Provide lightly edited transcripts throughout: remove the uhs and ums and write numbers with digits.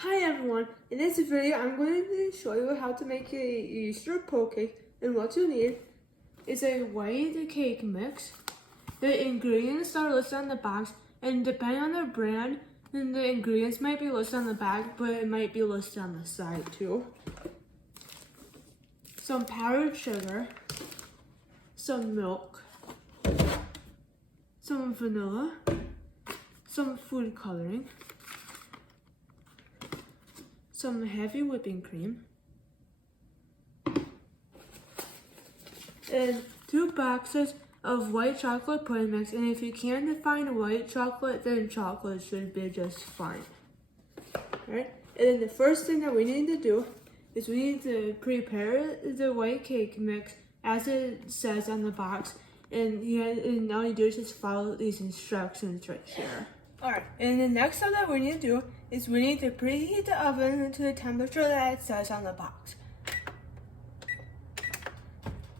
Hi everyone, in this video I'm going to show you how to make a Easter poke cake, and what you need is a white cake mix. The ingredients are listed on the box, and depending on the brand, then the ingredients might be listed on the back, but it might be listed on the side too. Some powdered sugar, some milk, some vanilla, some food coloring, some heavy whipping cream, and 2 boxes of white chocolate pudding mix. And if you can't find white chocolate, then chocolate should be just fine. Alright, and then the first thing that we need to do is we need to prepare the white cake mix as it says on the box. And all you do is just follow these instructions right here. Alright, and the next step that we need to do is we need to preheat the oven to the temperature that it says on the box.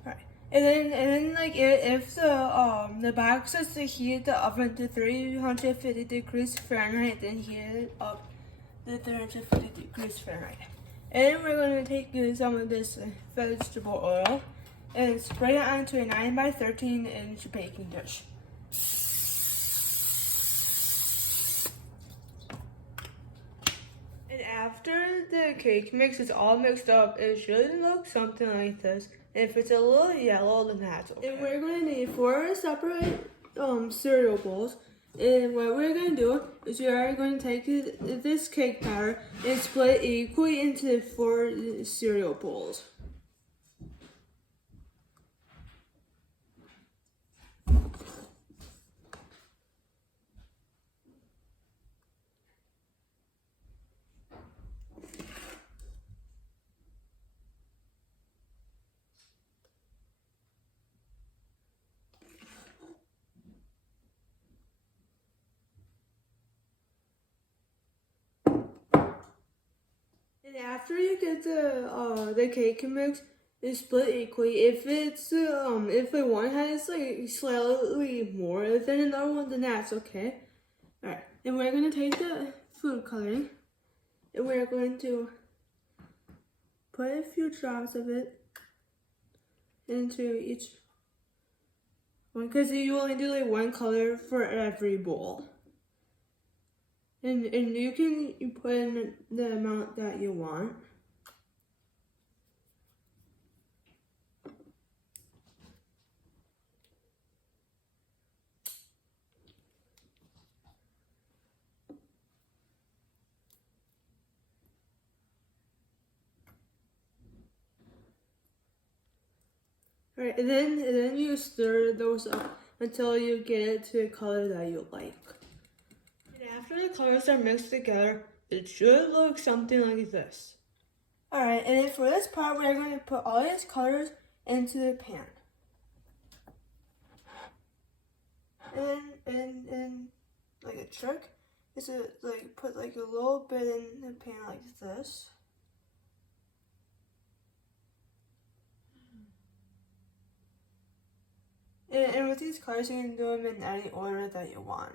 Alright, and then like if the box says to heat the oven to 350 degrees Fahrenheit, then heat it up to 350 degrees Fahrenheit. And we're going to take some of this vegetable oil and spray it onto a 9x13-inch baking dish. And after the cake mix is all mixed up, it should look something like this. And if it's a little yellow, then that's okay. And we're going to need 4 separate cereal bowls. And what we're going to do is we are going to take this cake batter and split it equally into 4 cereal bowls. And after you get the cake mix, it's split equally. If one has like slightly more than another one, then that's okay. Alright, and we're gonna take the food coloring, and we're going to put a few drops of it into each one, because you only do like 1 color for every bowl. And you can put in the amount that you want. Alright, and then you stir those up until you get it to a color that you like. And after the colors are mixed together, it should look something like this. Alright, and then for this part, we're going to put all these colors into the pan. And like a trick is to like put like a little bit in the pan like this. And with these colors, you can do them in any order that you want.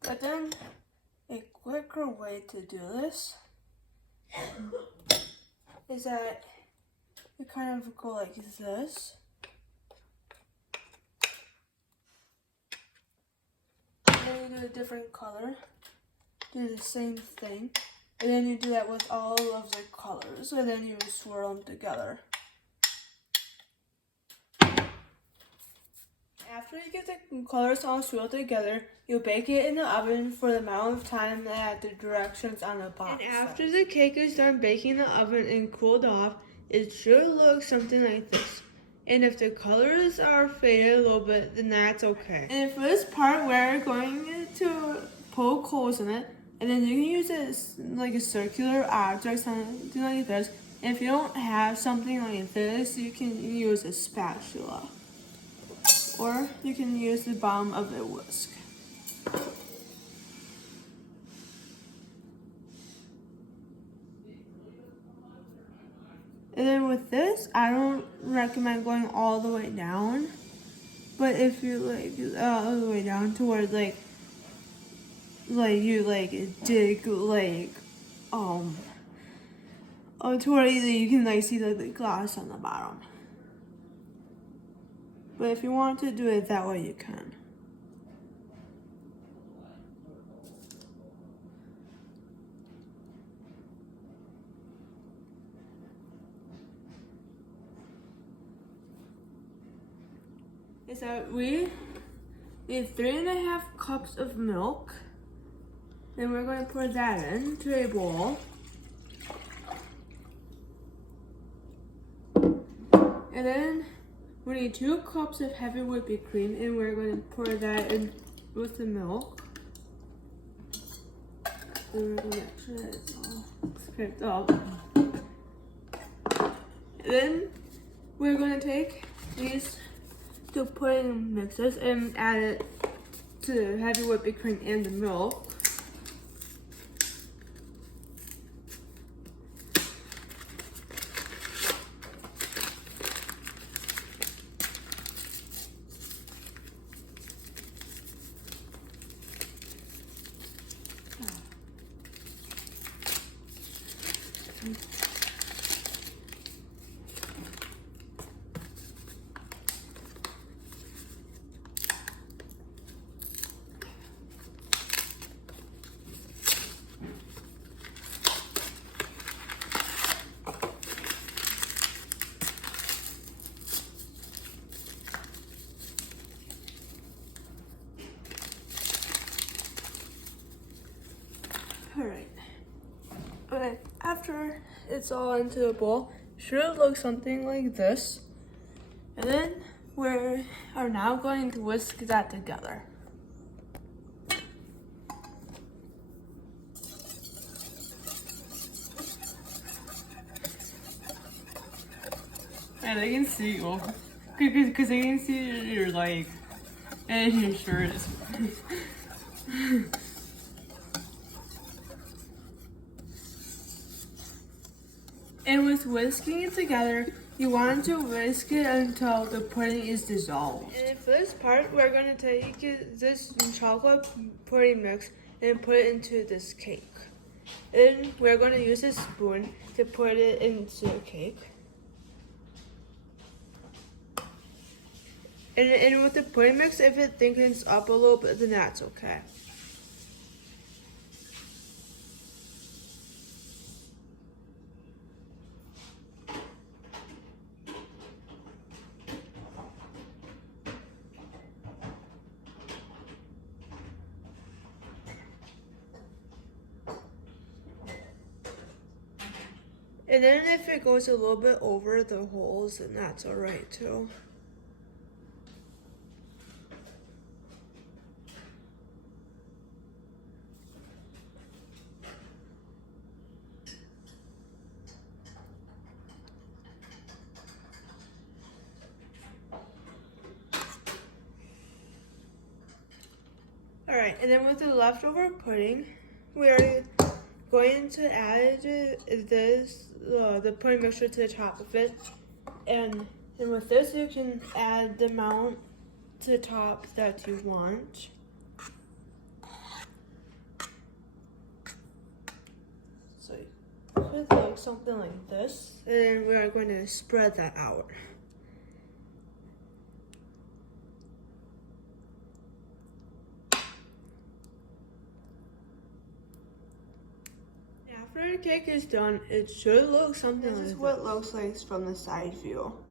But then, a quicker way to do this is that you kind of go like this. And then you do a different color, do the same thing, and then you do that with all of the colors, and then you swirl them together. After you get the colors all swirled together, you bake it in the oven for the amount of time that the directions on the box says. And after the cake is done baking in the oven and cooled off, it should look something like this. And if the colors are faded a little bit, then that's okay. And for this part, we're going to poke holes in it And then you can use this like a circular object, something like this. If you don't have something like this, you can use a spatula. Or you can use the bottom of a whisk. And then with this, I don't recommend going all the way down. But if you like all the way down towards like you like dig like to where you can like see the glass on the bottom. But if you want to do it that way, you can. Is that we need 3.5 cups of milk. Then we're going to pour that into a bowl. And then we need 2 cups of heavy whipping cream, and we're going to pour that in with the milk. And we're going to make sure that it's all scraped up. And then we're going to take these 2 pudding mixes and add it to the heavy whipping cream and the milk. Alright. Okay, after it's all into the bowl, it should look something like this. And then we are now going to whisk that together. And I can see you, because I can see your like, and your shirt is. And with whisking it together, you want to whisk it until the pudding is dissolved. And for this part, we're going to take this chocolate pudding mix and put it into this cake. And we're going to use a spoon to put it into the cake. And with the pudding mix, if it thickens up a little bit, then that's okay. And then if it goes a little bit over the holes, then that's alright too. Alright, and then with the leftover pudding, we are going to add the pudding mixture to the top of it. And with this, you can add the amount to the top that you want. So it should look something like this. And then we are going to spread that out. After the cake is done, it should look something like this. This is what it looks like from the side view.